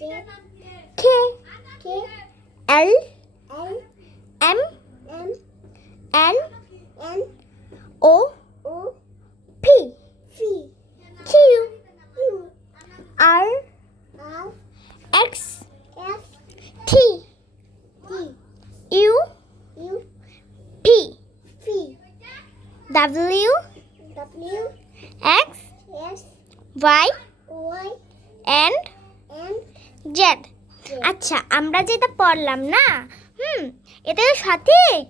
K L M N O P Q R X T U P W X Y and Z। আচ্ছা, আমরা যেটা পড়লাম না, এটা তো সঠিক?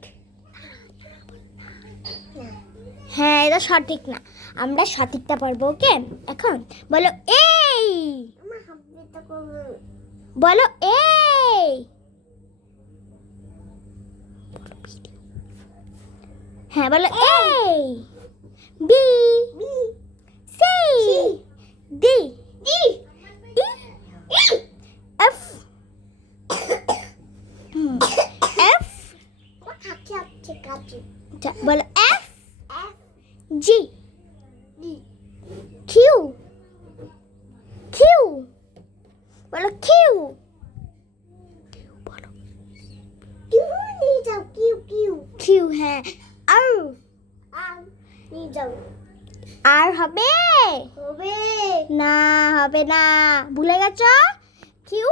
হ্যাঁ, এটা সঠিক না। আমরা সঠিকটা পড়বো। ওকে, এখন বলো এই। বলো এই। হ্যাঁ, বলো এই। B C D E F F বলো এফ জি কিউ বলো কিউ বলো কিউ। হ্যাঁ, আর হবে না, হবে না, ভুলে গেছো? কিউ